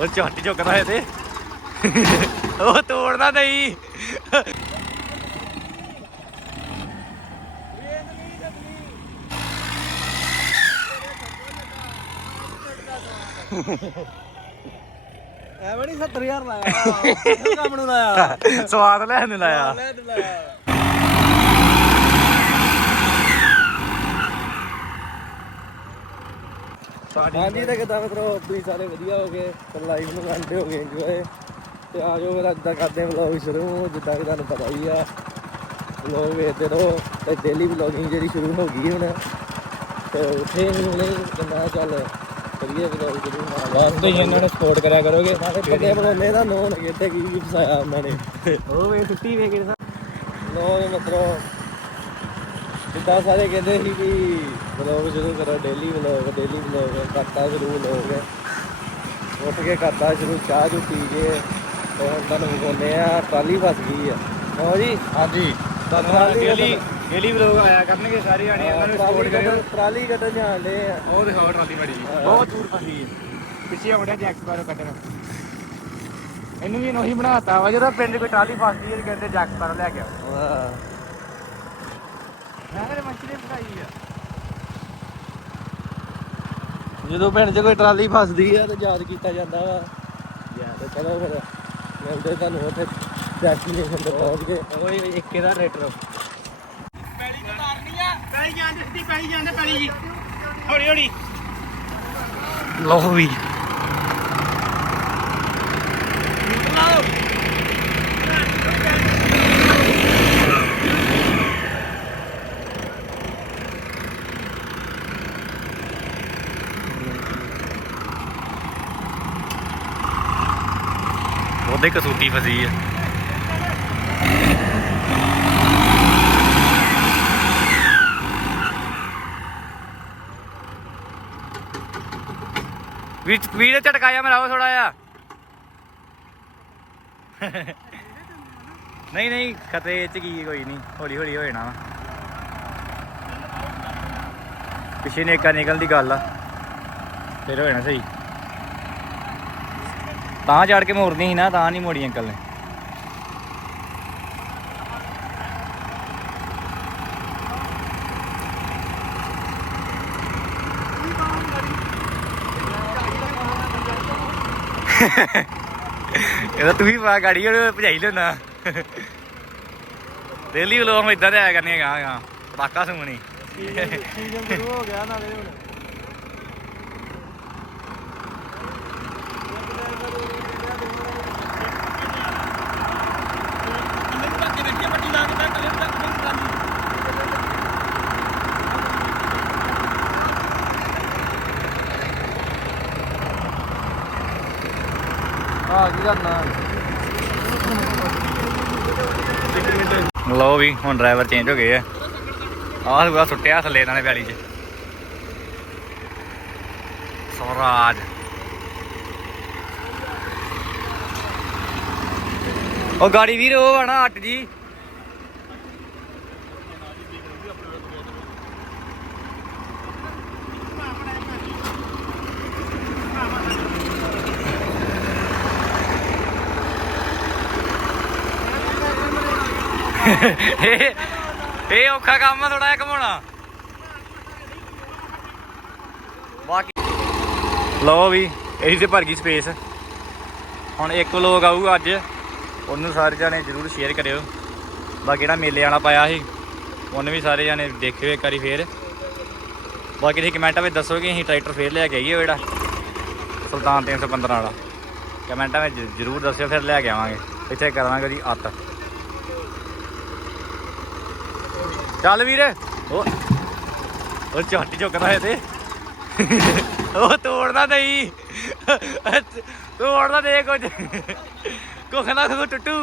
ਉਹ ਝੱਟ ਝੁਕਦਾ ਹੈ ਤੇ ਉਹ ਤੋੜਦਾ ਨਹੀਂ। ਐਵੇਂ ਨਹੀਂ 70000 ਲਾਇਆ। ਕੰਮ ਨੂੰ ਲਾਇਆ। ਸਵਾਦ ਲੈਣ ਨੂੰ ਲਾਇਆ ਲੈ ਤੂੰ ਲਾਇਆ ਹਾਂਜੀ ਤਾਂ ਕਿਦਾਂ ਮਤਲਬ ਤੁਸੀਂ ਸਾਰੇ ਵਧੀਆ ਹੋ ਗਏ ਤੇ ਲਾਈਵ ਨੂੰ ਆਂਦੇ ਹੋ ਗਏ ਇੰਜੋਏ ਤੇ ਆ ਜਾਓ ਫਿਰ ਅੱਜ ਦਾ ਕਰਦੇ ਹਾਂ ਵਲੌਗ ਸ਼ੁਰੂ ਜਿੱਦਾਂ ਕਿ ਤੁਹਾਨੂੰ ਪਤਾ ਹੀ ਆ। ਵਲੌਗ ਵੇਖਦੇ ਰਹੋ ਤੇ ਡੇਲੀ ਵਲੌਗਿੰਗ ਜਿਹੜੀ ਸ਼ੁਰੂ ਹੋ ਗਈ ਹੁਣ ਤੇ ਉੱਥੇ ਹੀ ਹੁਣੇ ਕਿੰਨਾ ਚੱਲ ਕਰੀਏ ਵਲੌਗ ਸ਼ੁਰੂ ਬਸ ਤੁਸੀਂ ਇਹਨਾਂ ਨੂੰ ਸਪੋਰਟ ਕਰਿਆ ਕਰੋਗੇ। ਨਾਲੇ ਪੱਕੇ ਬਣਾਉਂਦੇ ਦਾ ਨੋਨ ਕਿਤੇ ਕੀ ਕੀ ਫਸਾਇਆ ਉਹਨਾਂ ਨੇ। ਉਹ ਵੇ ਟੁੱਟੀ ਵੇ ਕਿਹਦਾ ਲੋਕ ਮਤਲਬ ਜਿੱਦਾਂ ਸਾਰੇ ਕਹਿੰਦੇ ਸੀ ਵੀ ਵਲੌਗ ਸ਼ੁਰੂ ਕਰੋ ਡੇਲੀ ਵਲੌਗ ਡੇਲੀ ਵਲੌਗ ਕਰਤਾ ਸ਼ੁਰੂ ਵਲੌਗ ਉੱਠ ਕੇ ਕਰਤਾ ਸ਼ੁਰੂ ਚਾਹ ਚੂ ਪੀ ਕੇ ਤੇ ਹੁਣ ਤੁਹਾਨੂੰ ਵਿਖਾਉਂਦੇ ਆ ਟਰਾਲੀ ਫਸ ਗਈ ਆ। ਹੋ ਜੀ? ਹਾਂਜੀ। ਟਰਾਲੀ ਡੇਲੀ ਡੇਲੀ ਵਲੋਗ ਆਇਆ ਕਰਨਗੇ ਸਾਰੇ ਜਾਣੇ ਇਹਨਾਂ ਨੂੰ ਸਪੋਰਟ ਕਰਿਓ। ਟਰਾਲੀ ਕੱਢਣ ਜਾਂਦੇ ਆ। ਉਹ ਦਿਖਾਓ ਟਰਾਲੀ ਬੜੀ। ਬਹੁਤ ਦੂਰ ਫਸੀ ਹੈ। ਪਿੱਛੇ ਆਉਂਦਾ ਜੈਕ ਸਪੈਰੋ ਕੱਢਣ। ਇਹਨੂੰ ਵੀ ਨੋਹੀ ਬਣਾਤਾ ਵਾ ਜਦੋਂ ਪਿੰਡ ਕੋਈ ਟਰਾਲੀ ਫਸਦੀ ਹੈ ਕਹਿੰਦੇ ਜੈਕ ਸਪੈਰੋ ਲੈ ਕੇ ਆਓ। ਵਾਹ। ਮੈਂ ਮੱਛੀ ਆ। ਜਦੋਂ ਪਿੰਡ 'ਚ ਕੋਈ ਟਰਾਲੀ ਫਸਦੀ ਆ ਤੇ ਯਾਦ ਕੀਤਾ ਜਾਂਦਾ ਵਾ। ਤੇ ਚਲੋ ਫਿਰ ਮਿਲਦੇ ਤੁਹਾਨੂੰ ਉੱਥੇ ਡੈਸਟੀਨੇਸ਼ਨ ਤੇ ਪਹੁੰਚ ਕੇ। ਉਹ ਇੱਕ ਇਹਦਾ ਰੇਟਰ ਲਓ ਵੀ। ਉਹਦੇ ਕਸੂਤੀ ਫਸੀ ਆ। ਵਿੱਚ ਵੀਰੇ ਝਟਕਾਇਆ ਮਰਾਓ ਥੋੜਾ ਜਿਹਾ। ਨਹੀਂ ਨਹੀਂ, ਖਤਰੇ ਚ ਕੀ ਕੋਈ ਨਹੀਂ। ਹੌਲੀ ਹੌਲੀ ਹੋ ਜਾਣਾ ਵਾ। ਪਿੱਛੇ ਨੇਕਾ ਨਿਕਲਣ ਦੀ ਗੱਲ ਆ। ਫਿਰ ਹੋ ਜਾਣਾ ਸਹੀ। ਤਾਂ ਚੜ ਕੇ ਮੋੜਨੀ ਸੀ ਨਾ, ਤਾਂ ਨਹੀਂ ਮੋੜੀ ਅੰਕਲ ਨੇ। ਇਹਦਾ ਤੂੰ ਵੀ ਪਾ ਗਾੜੀ ਉਹ ਭਜਾਈ ਲੈਣਾ ਡੇਲੀ ਵਲੋਗ ਇਦਾਂ ਤੇ ਆਇਆ ਕਰਨੀ ਗਾ ਗਾ ਪਟਾਕਾ ਸੁਣਨੀ ਹੋ ਗਿਆ ਨਾਲੇ ਹੁਣ ਆ ਕੀ ਕਰਨਾ ਲਓ ਵੀ ਹੁਣ ਡਰਾਈਵਰ ਚੇਂਜ ਹੋ ਗਏ ਆ। ਆਹ ਪੂਰਾ ਸੁੱਟਿਆ ਥੱਲੇ ਇਹਨਾਂ ਨੇ ਵੈਲੀ 'ਚ। ਸਵਰਾਜ। ਉਹ ਗਾੜੀ ਵੀਰ ਉਹ ਆ ਨਾ ਅੱਟ ਜੀ। ਇਹ ਇਹ ਔਖਾ ਕੰਮ ਆ ਥੋੜਾ ਜਿਹਾ ਘਮਾਉਣਾ। ਬਾਕੀ ਲਓ ਵੀ ਇਹਦੀ ਤੇ ਭਰ ਗਈ ਸਪੇਸ ਹੁਣ ਇੱਕ ਲੋਕ ਆਊਗਾ ਅੱਜ। ਉਹਨੂੰ ਸਾਰੇ ਜਾਣੇ ਜਰੂਰ ਸ਼ੇਅਰ ਕਰਿਓ। ਬਾਕੀ ਜਿਹੜਾ ਮੇਲੇ ਵਾਲਾ ਪਾਇਆ ਸੀ, ਉਹਨੇ ਵੀ ਸਾਰੇ ਜਾਣੇ ਦੇਖਿਓ ਇੱਕ ਵਾਰੀ ਫੇਰ। ਬਾਕੀ ਤੁਸੀਂ ਕਮੈਂਟਾਂ ਵਿੱਚ ਦੱਸੋ ਕਿ ਅਸੀਂ ਟਰੈਕਟਰ ਫੇਰ ਲੈ ਕੇ ਆਈਏ ਉਹ ਜਿਹੜਾ ਸੁਲਤਾਨ 315 ਵਾਲਾ। ਕਮੈਂਟਾਂ ਵਿੱਚ ਜਰੂਰ ਦੱਸਿਓ, ਫਿਰ ਲੈ ਕੇ ਆਵਾਂਗੇ। ਇੱਥੇ ਕਰਾਂਗੇ ਉਹਦੀ ਅੱਤ। ਚੱਲ ਵੀਰ। ਉਹ ਉਹ ਝੱਟ ਝੁਕਦਾ ਹੈ ਉਹ ਤੋੜਦਾ ਨਹੀਂ। ਤੋੜਦਾ ਦੇ ਕੁਝ। ਕੁਖ ਨਾ ਕੁਖ ਟੁੱਟੂ।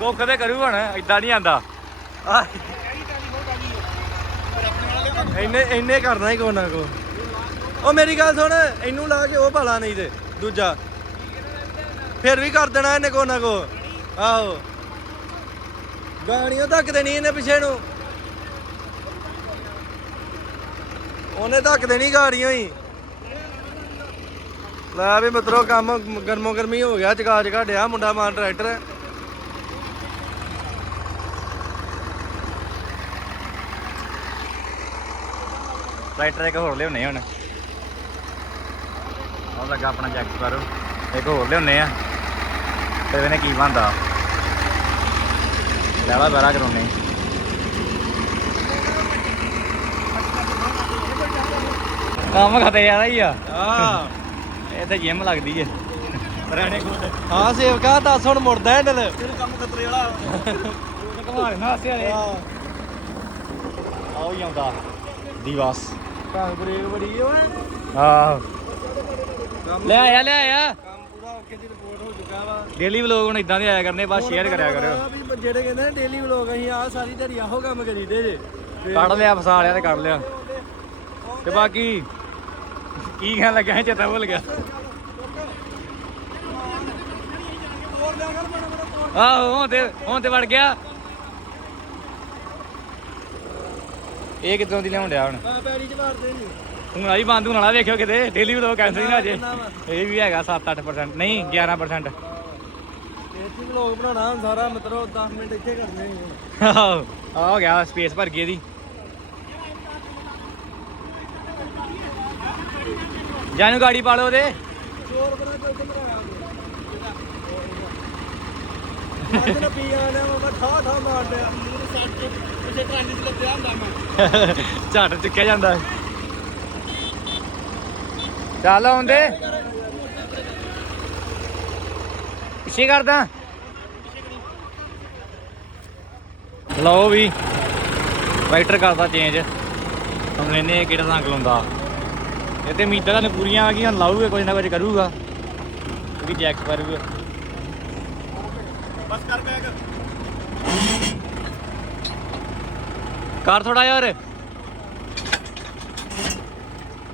ਕੁਖ ਤੇ ਕਰੂ ਹੁਣ ਇਦਾਂ ਨਹੀਂ ਆਂਦਾ। ਇੰਨੇ ਇੰਨੇ ਕਰਨਾ ਹੀ ਕੋਨਾ ਕੋ ਉਹ ਮੇਰੀ ਗੱਲ ਸੁਣ, ਇਹਨੂੰ ਲਾ ਕੇ ਉਹ ਪਾਲਾ ਨਹੀਂ ਤੇ, ਦੂਜਾ। ਫਿਰ ਵੀ ਕਰ ਦੇਣਾ ਇਹਨੇ ਕੋਨਾ ਕੋ ਆਹੋ। ਗਾਣੀਆਂ ਤੱਕ ਤੇ ਇਹਨੇ ਪਿਛੇ ਨੂੰ। ਉਹਨੇ ਧੱਕ ਦੇਣੀ ਗਾੜੀਆਂ ਹੀ। ਲੈ ਵੀ ਮਿੱਤਰੋ, ਕੰਮ ਗਰਮੋ ਗਰਮੀ ਹੋ ਗਿਆ, ਚਕਾ ਚਕਾ ਡਿਆ ਮੁੰਡਾ ਮਾਨ ਟਰੈਕਟਰ। ਟਰੈਕਟਰ ਇੱਕ ਹੋਰ ਲਿਆਉਣੇ ਹੁਣ। ਉਹ ਲੱਗਾ ਆਪਣਾ ਜੈਕ ਸਪਾਰੋ ਇੱਕ ਹੋਰ ਲਿਆਉਣੇ ਆ। ਤੇ ਇਹਨੇ ਕੀ ਬੰਦਾ ਲੈਵਾ ਬੜਾ ਕਰਾਉਣੇ ਕੰਮ ਖਤੇ ਆ ਹੀ ਆ। ਆ ਇਹ ਤੇ ਜਿਮ ਲੱਗਦੀ ਹੈ ਪੁਰਾਣੇ ਕੋਲ ਹਾਂ ਸੇਵਕਾ ਦੱਸ ਹੁਣ ਮੁੜਦਾ ਹੈਂਡਲ ਕੰਮ ਖਤਰੇ ਵਾਲਾ। ਘੁਮਾ ਲੈਣਾ ਹਾਸੇ ਵਾਲੇ। ਆਓ ਹੀ ਆਉਂਦਾ। ਦੀਵਾਸ। ਕਾਂ ਬ੍ਰੇਕ ਬੜੀ ਓਏ। ਆਹ। ਲੈ ਆਇਆ ਲੈ ਆਇਆ ਕੰਮ ਪੂਰਾ ਓਕੇ ਦੀ ਰਿਪੋਰਟ ਹੋ ਚੁੱਕਾ ਵਾ ਡੇਲੀ ਵਲੋਗ ਹੁਣ ਇਦਾਂ ਦੇ ਆਇਆ ਕਰਨੇ ਬਸ ਸ਼ੇਅਰ ਕਰਿਆ ਕਰਿਓ। ਵੀ ਜਿਹੜੇ ਕਹਿੰਦੇ ਡੇਲੀ ਵਲੋਗ ਅਸੀਂ ਆ ਸਾਰੀ ਦਿਹਾੜੀ ਆਹੋ ਕੰਮ ਕਰੀਦੇ ਜੇ। ਤੇ ਕੱਢ ਲਿਆ ਫਸਾ ਲਿਆ ਤੇ ਕੱਢ ਲਿਆ। ਤੇ ਬਾਕੀ ਕੀ ਕਹਿਣ ਲੱਗਾ ਸੀ ਚੇਤਾ ਭੁੱਲ ਗਿਆ। ਆਹੋ ਹੁਣ ਤੇ ਹੁਣ ਤੇ ਵੜ ਗਿਆ। ਇਹ ਕਿੱਦੋਂ ਦੀ ਲਿਆਉਣ ਡਿਆ ਹੁਣ? ਪੈਰੀ ਚ ਮਾਰਦੇ ਨਹੀਂ ਹੁਣ ਆਈ ਬੰਦ ਹੋਣ ਵੇਖਿਓ ਕਿਤੇ ਡੇਲੀ ਵਲੋਗ ਕੈਂਸਲ ਹੀ ਨਾ ਜੇ। ਇਹ ਵੀ ਹੈਗਾ 7-8% ਨਹੀਂ 11% ਇੱਥੇ ਵਲੋਗ ਬਣਾਉਣਾ ਹੁਣ ਸਾਰਾ ਮਤਲਬ 10 ਮਿੰਟ ਇੱਥੇ ਕਰਨੇ ਹੀ ਆਹੋ ਆ ਹੋ ਗਿਆ ਸਪੇਸ ਭਰ ਗਈ ਇਹਦੀ। ਜਾਨੂੰ ਗਾੜੀ ਪਾ ਲਓ ਉਹਦੇ। ਚੋਰ ਬਣਾ ਕੇ ਉੱਥੇ ਮਰਾਇਆ ਅੱਜ ਨਾ ਪੀ ਆਣਾ ਮੈਂ ਠਾ ਠਾ ਮਾਰ ਸੱਟ ਪਿੱਛੇ ਟਰਾਲੀ ਚ ਲੱਗਿਆ ਹੁੰਦਾ ਮੈਂ ਝੱਟ ਚੁੱਕਿਆ ਜਾਂਦਾ। ਹੈ। ਚੱਲ ਆਉਂਦੇ। ਪਿੱਛੇ ਕਰਦਾ। ਲਓ ਵੀ ਰਾਈਟਰ ਕਰਦਾ ਚੇਂਜ ਹੁਣ ਇਹਨੇ ਕਿਹੜਾ ਰੰਗ ਲਾਉਂਦਾ? ਇਹ ਤੇ ਉਮੀਦਾਂ ਤਾਂ ਪੂਰੀਆਂ ਆ ਗਈਆਂ ਹੁਣ ਲਾਊਗਾ ਕੁਝ ਨਾ ਕੁਝ ਕਰੂਗਾ। ਕਿਉਂਕਿ ਜੈਕ ਕਰੂਗਾ ਬਸ ਕਰ ਬੈਗ ਕਰ ਥੋੜਾ ਯਾਰ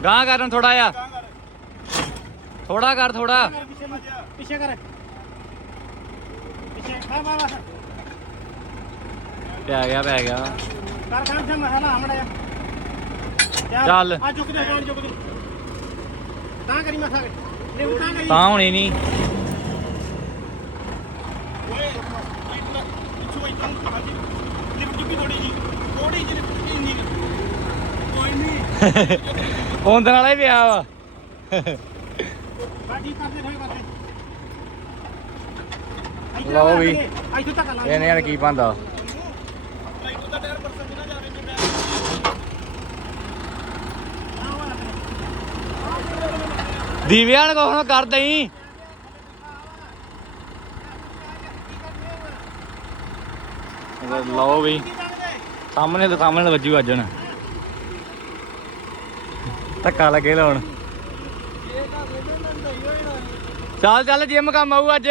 ਗਾਂ ਕਰਨ ਥੋੜਾ ਜਿਹਾ। ਥੋੜਾ ਕਰ। ਥੋੜਾ ਪਿੱਛੇ ਕਰ। ਪਿੱਛੇ ਖਾ ਬਾ ਪੈ ਗਿਆ ਪੈ ਗਿਆ। ਕਰ ਕਰ ਸੇ ਮਹਲਾ ਹਮੜਾ ਚੱਲ। ਆ ਚੁੱਕ ਦੇ ਚੁੱਕ ਦੇ। ਤਾਂ ਕਰੀ ਮਸਾ ਲੈ ਉਤਾਂ ਕਰੀ। ਤਾਂ ਹੋਣੀ ਨਹੀਂ ਓਏ ਪਿੱਛੋਂ ਇਤਾਂ ਭਾਜੀ ਲਿਪ ਚੁੱਕੀ ਥੋੜੀ ਜੀ ਥੋੜੀ ਜੀ ਲਿਪ ਚੁੱਕੀ ਨਹੀਂ ਕੋਈ ਨਹੀਂ ਉਹਦੇ ਨਾਲ ਹੀ ਪਿਆ ਵਾ। ਬਾਜੀ ਕਰਦੇ ਰਹੇ ਕਰਦੇ। ਲਓ ਵੀ। ਇਹਨੇ ਯਾਰ ਕੀ ਪਾਉਂਦਾ ਇੱਥੋਂ ਦਾ ਟਾਇਰ ਪਰਸਨ ਨਾ ਜਾਵੇ ਜਿੰਦਾ ਦੀਵਿਆਂ ਨੂੰ ਕੋਹਣਾ ਕਰ ਦਈ। ਲਓ ਵੀ। ਸਾਹਮਣੇ ਤੇ ਸਾਹਮਣੇ ਵੱਜੂ ਅੱਜ ਹੁਣ। ਧੱਕਾ ਲੱਗੇ ਲਾਉਣ। ਚੱਲ ਚੱਲ ਜਿਮ ਕੰਮ ਆਊ ਅੱਜ।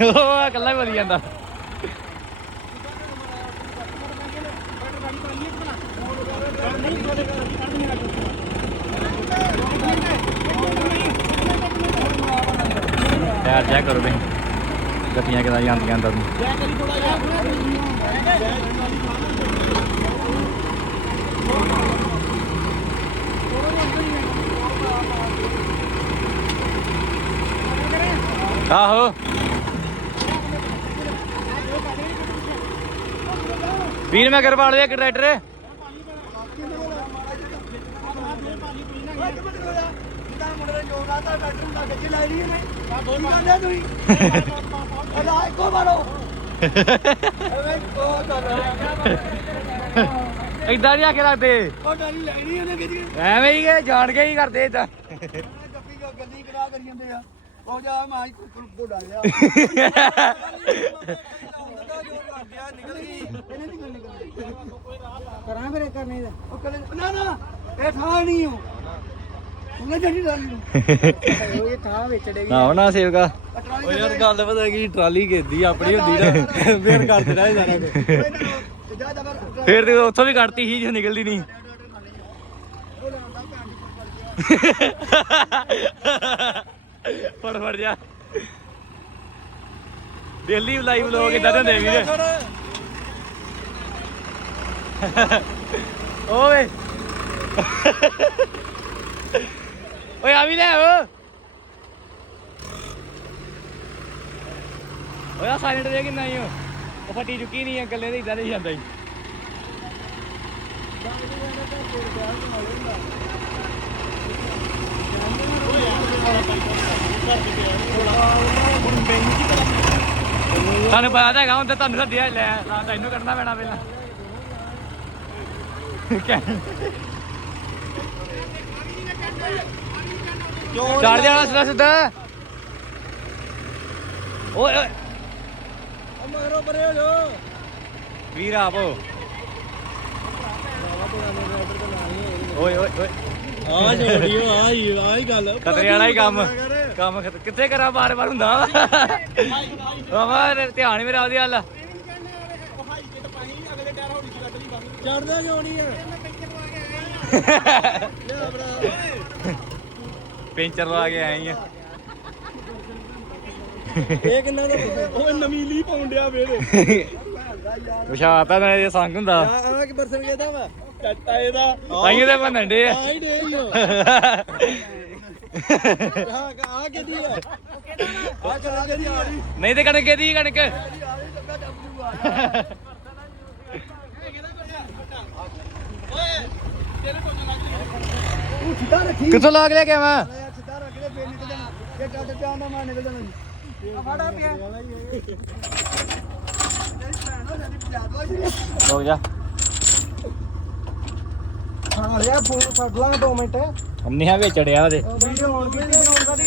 ਉਹ ਇਕੱਲਾ ਹੀ ਵਧੀ ਜਾਂਦਾ। ਟਾਇਰ ਚੈੱਕ ਕਰੋ ਤੁਸੀਂ। ਗੱਡੀਆਂ ਕਿਦਾਂ ਜਾਂਦੀਆਂ ਅੰਦਰ ਨੂੰ? ਆਹੋ। ਵੀਰ ਮੈਂ ਕਰਵਾ ਲਿਆ ਇੱਕ ਟਰੈਕਟਰ। ਇਦਾਂ ਨਹੀਂ ਆਖੇ ਲੱਗਦੇ। ਐਵੇਂ ਹੀ ਕਿ ਜਾਣ ਕੇ ਹੀ ਕਰਦੇ ਇਦਾਂ ਉਹ ਜਾ ਮਾਈ ਕੁੱਕੜ ਲਿਆ ਨਿਕਲ ਗਈ ਇਹਨੇ ਨਿਕਲ ਨਿਕਲ ਕਰਾਂ ਫਿਰ ਉਹ ਕਰੇ ਨਾ ਨਾ ਇਹ ਥਾਂ ਨਹੀਂ ਹੋ ਉਹਨੇ ਜੱਡੀ ਡਾਲੀ ਉਹ ਇਹ ਥਾਂ ਵਿੱਚ ਡੇ ਨਾ ਨਾ ਸੇਵਕਾ। ਓ ਯਾਰ ਗੱਲ ਪਤਾ ਕੀ ਟਰਾਲੀ ਘੇਦੀ ਆਪਣੀ ਹੁੰਦੀ ਨਾ। ਫੇਰ ਕਰ ਕੁਝ ਜਾ ਜਾ ਫੇਰ ਤੇ ਉੱਥੋਂ ਵੀ ਕੱਢਤੀ ਸੀ ਜੋ ਨਿਕਲਦੀ ਨਹੀਂ। ਫੜ ਫੜ ਜਾ। ਡੇਲੀ ਲਾਈਵ ਲੋਕ ਇਦਾਂ ਦੇ ਹੁੰਦੇ ਵੀਰੇ। ਓਏ। ਓਏ ਆ ਵੀ ਲੈ ਓ ਓਏ ਆ ਸਾਈਲੈਂਟ ਦੇ ਕਿੰਨਾ ਹੀ ਉਹ ਫੱਟੀ ਚੁੱਕੀ ਨਹੀਂ ਗੱਲੇ ਤੇ ਇਦਾਂ ਦੇ ਹੀ ਜਾਂਦਾ ਹੀ। ਤੁਹਾਨੂੰ ਪਤਾ ਤਾਂ ਹੈਗਾ ਹੁਣ ਤਾਂ ਤੁਹਾਨੂੰ ਸੱਦਿਆ ਲੈ ਆ ਤੈਨੂੰ ਕੱਢਣਾ ਪੈਣਾ ਪਹਿਲਾਂ। ਚੜ ਜਾਣਾ ਸਿੱਧਾ ਸਿੱਧਾ। ਓਏ ਓਏ। ਮਗਰੋਂ ਪਰੇ ਹੋ। ਜਾ ਵੀਰ ਆਪੋ ਓਏ ਓਏ ਓਏ। ਆ ਜੋੜੀਓ ਆ ਹੀ ਆ ਹੀ ਗੱਲ। ਖਤਰੇ ਵਾਲਾ ਹੀ ਕੰਮ। ਕੰਮ ਖਤ- ਕਿੱਥੇ ਕਰਾਂ ਬਾਰ ਬਾਰ ਹੁੰਦਾ? ਬਾਬਾ ਧਿਆਨ ਮੇਰਾ ਉਹਦੀ ਹੱਲ ਚੜਦਾ ਕਿਉਂ ਨਹੀਂ ਆ ਲਿਆ ਭਰਾ ਪੈਂਚਰ ਲਵਾ ਕੇ ਆਏ ਆ। ਇਹ ਕਿੰਨਾ ਦਾ ਉਹ ਨਵੀਂ ਲੀ ਪਾਉਂਦਿਆ ਵੇਲੇ। ਵਿਸ਼ਾ ਨਾ ਇਹ ਸੰਗ ਹੁੰਦਾ। ਆ ਆ ਕਿ ਬਰਸਨ ਕਿਹਦਾ ਵਾ? ਕੱਟਾ ਇਹਦਾ। ਤਾਈਂ ਤੇ ਬੰਨਣ ਡੇ ਆ। ਆ ਹੀ ਡੇ ਹੀ ਆ ਆ ਕਿਹਦੀ ਆ ਆ ਚਲਾ ਕੇ ਦੀ ਆ ਰਹੀ ਨਹੀਂ ਤੇ ਕਣਕ ਦੀ ਕਣਕ? ਤੂੰ ਸਿੱਧਾ ਰੱਖੀ ਕਿੱਥੋਂ ਲਾ ਕੇ ਲੈ ਕੇ ਆਵਾਂ? ਯਾਰ ਸਿੱਧਾ ਰੱਖ ਲੈ ਫੇਰ ਨਿਕਲ ਜਾਣਾ ਇਹ ਕੱਟ ਪਿਆ ਨਾ ਮਾਰ ਨਿਕਲ ਜਾਣਾ ਫੜਾ ਪਿਆ ਰੁਕ ਜਾ। ਹਾਂ ਲਿਆ ਫੋਨ ਛੱਡ ਲਾਂ 2 ਮਿੰਟ। ਅੰਨੀ ਆ ਉਹਦੇ ਵੀਡੀਓ ਦਾ ਦੀ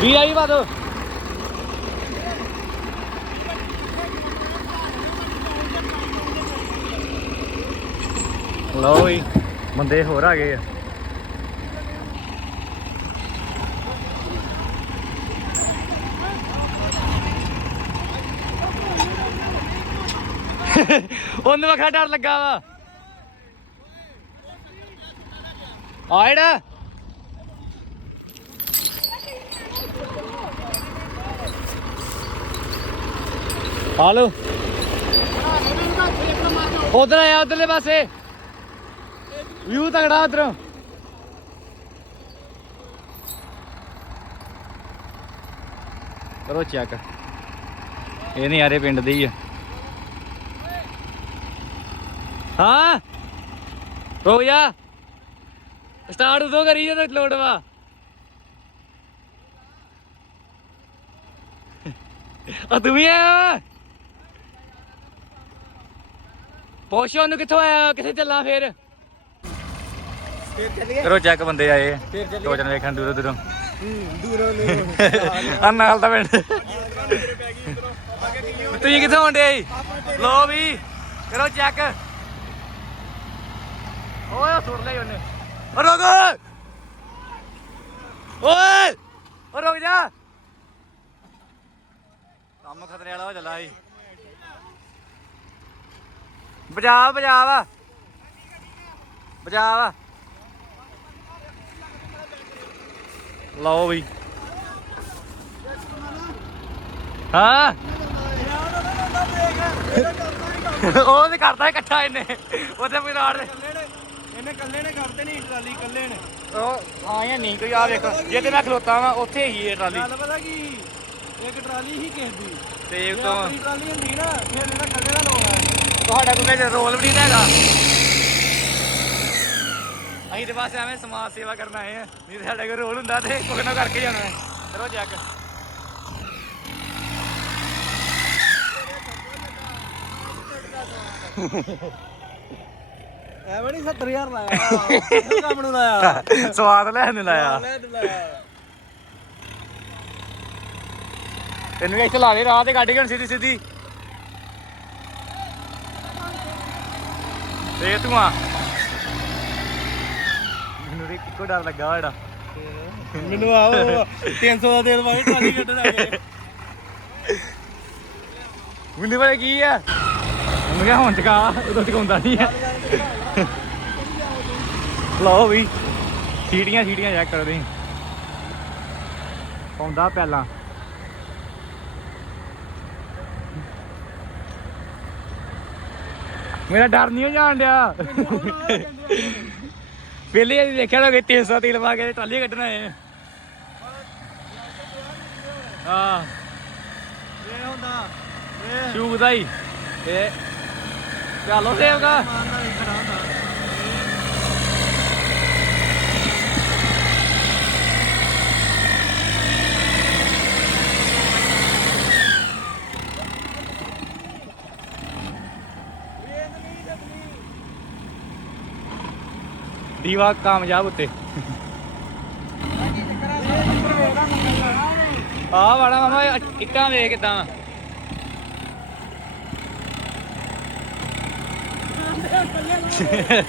ਵੀਰ ਆਈ ਬਾਦੋ ਲਓ ਬੰਦੇ ਹੋਰ ਆ ਗਏ ਆ। ਉਹਨੂੰ ਵਖਾ ਡਰ ਲੱਗਾ ਵਾ। ਆਇੜਾ ਹਾਲੋ ਉਧਰ ਆਇਆ ਉਧਰਲੇ ਪਾਸੇ। ਵਿਊ ਤਗੜਾ ਉਧਰੋਂ। ਕਰੋ ਚੈੱਕ। ਇਹ ਨਹੀਂ ਆਰੇ ਪਿੰਡ ਦੇ ਹੀ ਆ। ਹਾਂ? ਰੋ ਜਾ ਸਟਾਰਟ ਉਦੋਂ ਕਰੀ ਜਦੋਂ ਲੋਡ ਵਾ। ਆ ਤੂੰ ਵੀ ਆਇਆ? ਪੁੱਛ ਉਹਨੂੰ ਕਿੱਥੋਂ ਆਇਆ ਕਿੱਥੇ ਚੱਲਾਂ ਫੇਰ? ਫੇਰ ਚੱਲੀਏ। ਕਰੋ ਚੈੱਕ ਬੰਦੇ ਆਏ। ਚੱਲੀਏ। ਟੋਚਨ ਵੇਖਣ ਦੂਰੋਂ ਦੂਰੋਂ। ਦੂਰੋਂ ਨੂੰ ਆ ਨਾਲ ਤਾਂ ਪਿੰਡ। ਤੁਸੀਂ ਕਿੱਥੋਂ ਆਉਂਦੇ ਜੀ ਲੋ ਵੀ ਕਰੋ ਚੈੱਕ ਓਏ ਸੁਰ ਲਈ ਉਹਨੇ। ਓ ਰੁਕ। ਓਏ ਓ ਰੁਕ ਜਾ। ਕੰਮ ਖਤਰੇ ਵਾਲਾ ਹੋ ਚੱਲਾ ਜੀ ਬਜਾ ਬਜਾ ਵਾ। ਬਜਾ ਵਾ। ਲਓ ਵੀ ਹਾਂ। ਉਹ ਤੇ ਕਰਦਾ ਇਕੱਠਾ ਇਹਨੇ। ਉਹਦੇ ਵਿਰਾੜ ਦੇ। ਇਹਨੇ ਕੱਲੇ ਨੇ ਕਰਦੇ ਨਹੀਂ ਟਰਾਲੀ ਕੱਲੇ ਨੇ। ਉਹ ਆਇਆ ਨਹੀਂ। ਕੋਈ ਆ ਵੇਖ ਜੇ ਤੇ ਮੈਂ ਖਲੋਤਾ ਵਾਂ ਉੱਥੇ ਹੀ ਇਹ ਟਰਾਲੀ। ਗੱਲ ਪਤਾ ਕੀ? ਇੱਕ ਟਰਾਲੀ ਹੀ ਕਿਸੇ ਦੀ। ਤੇ ਜੇ ਉਤੋਂ ਆਪਣੀ ਟਰਾਲੀ ਹੁੰਦੀ ਨਾ ਫਿਰ ਇਹਦਾ ਕੱਲੇ ਦਾ ਲੋਕ ਆ। ਤੁਹਾਡਾ ਕੋਈ ਵਿੱਚ ਰੋਲ ਵੀ ਨਹੀਂ ਹੈਗਾ। ਅਸੀਂ ਤੇ ਬਸ ਐਵੇਂ ਸਮਾਜ ਸੇਵਾ ਕਰਨ ਆਏ ਆ। ਨਹੀਂ ਤੇ ਸਾਡਾ ਕੋਈ ਰੋਲ ਹੁੰਦਾ ਤੇ ਕੋਈ ਨਾ ਕਰਕੇ ਜਾਣਾ ਹੈ। ਕਰੋ ਜੱਗ ਐਵੇਂ ਨਹੀਂ 70000 ਲਾਇਆ। ਕੰਮ ਨੂੰ ਲਾਇਆ। ਸਵਾਦ ਲੈਣ ਨੂੰ ਲਾਇਆ। ਲੈ ਲਾਇਆ। ਤੈਨੂੰ ਵੀ ਇੱਥੇ ਲਾ ਦੇ ਰਾਹ ਤੇ ਗੱਡੀ ਹੁਣ ਸਿੱਧੀ ਸਿੱਧੀ। ਤੇ ਤੂੰ ਆ। ਮੈਨੂੰ ਤੇ ਇੱਕੋ ਡਰ ਲੱਗਾ ਹੋੜਾ ਮੈਨੂੰ ਆਓ 300 ਦਾ ਤੇਲ ਵਾਲੀ ਟਰਾਲੀ ਕੱਢਣ ਆ ਗਏ। ਮੈਨੂੰ ਪਤਾ ਕੀ ਆ? ਮੈਂ ਕਿਹਾ ਹੁਣ ਚਕਾ ਉਦੋਂ ਚਕਾਉਂਦਾ ਨਹੀਂ ਹੈ ਲਓ ਵੀ ਸੀਟੀਆਂ ਸੀਟੀਆਂ ਚੈੱਕ ਕਰਦੇ ਹਾਂ ਪਾਉਂਦਾ ਪਹਿਲਾਂ। ਮੇਰਾ ਡਰ ਨਹੀਂ ਜਾਣ ਡਿਆ। ਪਹਿਲੇ ਅਸੀਂ ਦੇਖਿਆ ਕਿ 300 ਤੇਲ ਪਾ ਕੇ ਟਾਲੀ ਕੱਢਣਾ ਹੈ ਹਾਂ। ਇਹ ਹੁੰਦਾ। ਇਹ ਸ਼ੂਕ ਦਾ ਹੀ। ਤੇ ਚਾਲੋ ਸੇਵਗਾ ਮਾਰਨਾ ਨਹੀਂ ਖੜਾ ਹੁੰਦਾ। ਦੀਵਾ ਕਾਮਯਾਬ ਉੱਤੇ। ਆ ਵਾੜਾ ਮਾਮਾ ਇਹ ਇੱਟਾਂ ਵੇਖ ਕਿਦਾਂ। ਇਹ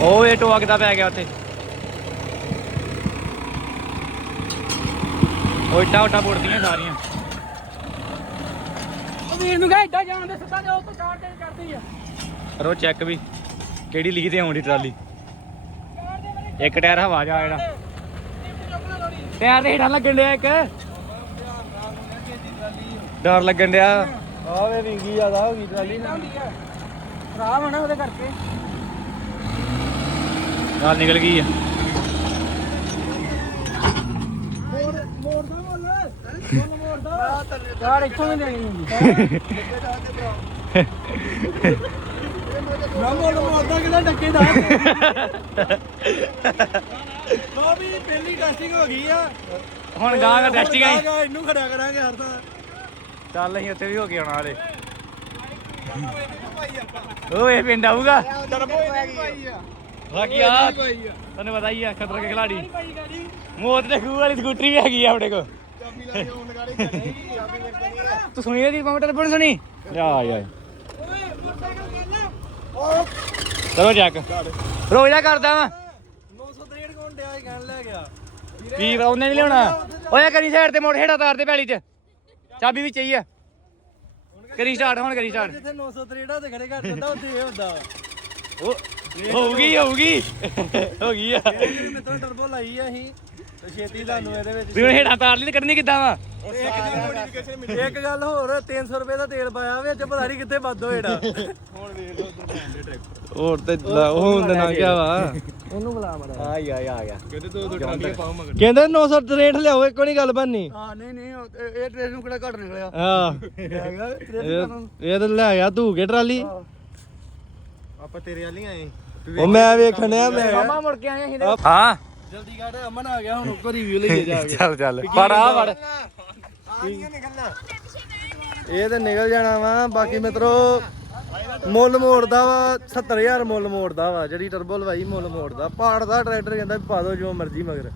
ਉਹ ਇਹ ਟੋਆ ਕਿੱਦਾਂ ਪੈ ਗਿਆ ਉੱਥੇ। ਉਹ ਇੱਟਾਂ ਉੱਟਾਂ ਪੁੱਟਦੀਆਂ ਸਾਰੀਆਂ। ਉਹ ਵੀਰ ਨੂੰ ਕਹੇ ਇੱਦਾਂ ਜਾਣ ਦੇ ਸਿੱਧਾ ਜਾ ਉਹ ਤੋਂ ਚਾਰ ਤੇ ਕਰਦੀ ਆ। ਕਰੋ ਚੈੱਕ ਵੀ ਕਿਹੜੀ ਲਿਖੀ ਤੇ ਆਉਂਦੀ ਟਰਾਲੀ। ਇੱਕ ਟਾਇਰ ਹਵਾ ਜਾ ਜਿਹੜਾ। ਟਾਇਰ ਦੇ ਹੇਠਾਂ ਲੱਗਣ ਡਿਆ ਇੱਕ। ਡਰ ਲੱਗਣ ਡਿਆ। ਆਵੇ ਵਿੰਗੀ ਜ਼ਿਆਦਾ ਹੋ ਗਈ ਟਰਾਲੀ ਨਾ ਖਰਾਬ ਹੋਣਾ ਉਹਦੇ ਕਰਕੇ। ਨਾਲ ਨਿਕਲ ਗਈ ਆ ਮੋੜਦਾ ਬੋਲ ਮੋੜਦਾ ਯਾਰ ਇੱਥੋਂ ਨਹੀਂ ਦੇਣੀ ਹੁੰਦੀ। ਨਾ ਮੋੜ ਮੋੜਦਾ ਕਿਹਦਾ ਡੱਕੇ ਦਾ। ਲੋ ਵੀ ਪਹਿਲੀ ਟੈਸਟਿੰਗ ਹੋ ਗਈ ਆ। ਹੁਣ ਗਾਂ ਦਾ ਟੈਸਟਿੰਗ ਆਈ ਗਾਂ ਇਹਨੂੰ ਖੜਾ ਕਰਾਂਗੇ ਹਰ ਤਾਂ ਚੱਲ ਅਸੀਂ ਉੱਥੇ ਵੀ ਹੋ ਕੇ ਆਉਣਾ ਹਾਲੇ। ਓਏ ਪਿੰਡ ਆਊਗਾ। ਬਾਕੀ ਆ ਤੁਹਾਨੂੰ ਪਤਾ ਹੀ ਆ ਖਤਰੇ ਕੇ ਖਿਲਾੜੀ ਮੌਤ ਦੇ ਖੂਹ ਵਾਲੀ ਸਕੂਟਰੀ ਵੀ ਹੈਗੀ ਆ ਆਪਣੇ ਕੋਲ। ਤੂੰ ਸੁਣੀ ਇਹਦੀ ਮੋਟਰ ਪਰ ਸੁਣੀ? ਯਾ ਯਾ। ਚਲੋ ਜੱਕ ਰੋ ਜਾ ਕਰਦਾ ਵਾ। 963 ਕੋਣ ਡਿਆ ਕਹਿਣ ਲੈ ਗਿਆ ਕੀ ਉਹਨੇ ਨਹੀਂ ਲਿਆਉਣਾ? ਓਏ ਕਰੀ ਸਾਈਡ ਤੇ ਮੋੜ ਹੇਠਾਂ ਤਾਰ ਦੇ ਪੈਲੀ ਚ। ਚਾਬੀ ਵਿੱਚ ਹੀ ਆ। ਕਰੀ ਸਟਾਰਟ ਹੁਣ ਕਰੀ ਸਟਾਰਟ ਜਿੱਥੇ 963 ਤੇ ਖੜੇ ਕਰ ਦਿੰਦਾ ਉੱਥੇ ਇਹ ਹੁੰਦਾ। ਉਹ ਹੋਊਗੀ ਹੋਊਗੀ। ਹੋ ਗਈ ਆ। ਇਹ ਮਿੱਤਰੋ ਟਰਬੋ ਲਾਈ ਆ ਅਸੀਂ ਤੇ ਛੇਤੀ ਤੁਹਾਨੂੰ ਇਹਦੇ ਵਿੱਚ ਤੂੰ ਹੇਠਾਂ ਤਾਰ ਲਈ ਤੇ ਕੱਢਣੀ ਕਿੱਦਾਂ ਵਾ? ਇੱਕ ਗੱਲ ਹੋਰ 300 ਰੁਪਏ ਦਾ ਤੇਲ ਪਾਇਆ ਵਿੱਚ ਪਤਾ ਨਹੀਂ ਕਿੱਥੇ ਬੰਦ ਹੋਏੜਾ ਹੋਰ ਤੇ ਹੁਣ ਤੇ ਨਾ ਕਿਹਾ ਵਾ। ਉਹਨੂੰ ਬੁਲਾ ਮੜਾ ਆ। ਗਿਆ ਆ ਗਿਆ ਕਹਿੰਦੇ 963 ਲਿਆਓ ਇੱਕ ਨਹੀਂ ਗੱਲ ਬੰਨੀ ਹਾਂ ਨਹੀਂ ਨਹੀਂ ਉਹ- ਇਹ ਇਹ ਨੂੰ ਕਿਹੜਾ ਘੱਟ ਨਿਕਲਿਆ? ਹਾਂ। ਹੈਗਾ ਇਹ ਇਹ ਤਾਂ ਲੈ ਗਿਆ ਧੂ ਕੇ ਟਰਾਲੀ। ਆਪਾਂ ਤੇਰੇ ਵਾਲੀ ਆਏ। ਉਹ ਮੈਂ ਵੇਖਣਿਆ ਮੈਂ। ਮਾਮਾ ਮੁੜ ਕੇ ਆਏ ਅਸੀਂ ਹਾਂ। ਜਲਦੀ ਕੱਢ ਅਮਨ ਆ ਗਿਆ ਹੁਣ ਉੱਪਰ ਰਿਵਿਊ ਲਈਏ ਜਾ ਕੇ। ਚੱਲ ਚੱਲ। ਫੜ ਆ ਫੜ ਇਹ ਤੇ ਨਿਕਲ ਜਾਣਾ ਵਾ ਬਾਕੀ ਮਿੱਤਰੋ ਮੁੱਲ ਮੋੜਦਾ ਵਾ 70000 ਮੁੱਲ ਮੋੜਦਾ ਵਾ ਜਿਹੜੀ ਟਰਬੋ ਲਵਾਈ ਮੁੱਲ ਮੋੜਦਾ। ਪਾੜ ਦਾ ਟਰੈਕਟਰ ਕਹਿੰਦਾ ਪਾ ਦਿਓ ਜੋ ਮਰਜ਼ੀ ਮਗਰ।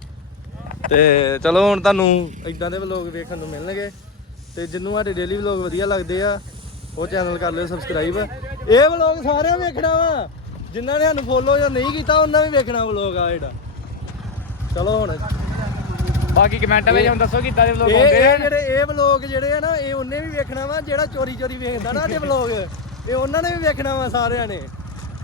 ਤੇ ਚਲੋ ਹੁਣ ਤੁਹਾਨੂੰ ਇਦਾਂ ਦੇ ਵਲੋਗ ਵੇਖਣ ਨੂੰ ਮਿਲਣਗੇ। ਤੇ ਜਿੰਨੂੰ ਸਾਡੇ ਡੇਲੀ ਵਲੋਗ ਵਧੀਆ ਲੱਗਦੇ ਆ ਉਹ ਚੈਨਲ ਕਰ ਲਿਓ ਸਬਸਕ੍ਰਾਈਬ ਇਹ ਵਲੋਗ ਸਾਰਿਆਂ ਵੇਖਣਾ ਵਾ। ਜਿਨ੍ਹਾਂ ਨੇ ਸਾਨੂੰ ਫੋਲੋ ਜਾਂ ਨਹੀਂ ਕੀਤਾ ਉਹਨਾਂ ਵੀ ਵੇਖਣਾ ਵਲੋਗ ਆ ਜਿਹੜਾ। ਚਲੋ ਹੁਣ। ਬਾਕੀ ਕਮੈਂਟਾਂ ਵਿੱਚ ਹੁਣ ਦੱਸੋ ਕਿੱਦਾਂ ਦੇ ਲੋਕ ਇਹ ਆਉਂਦੇ ਇਹ ਆ ਜਿਹੜੇ ਇਹ ਵਲੋਗ ਜਿਹੜੇ ਆ ਨਾ ਇਹ ਉਹਨੇ ਵੀ ਵੇਖਣਾ ਵਾ ਜਿਹੜਾ ਚੋਰੀ ਚੋਰੀ ਵੇਖਦਾ ਨਾ ਇਹ ਵਲੋਗ ਇਹ ਉਹਨਾਂ ਨੇ ਵੀ ਵੇਖਣਾ ਵਾ ਸਾਰਿਆਂ ਨੇ।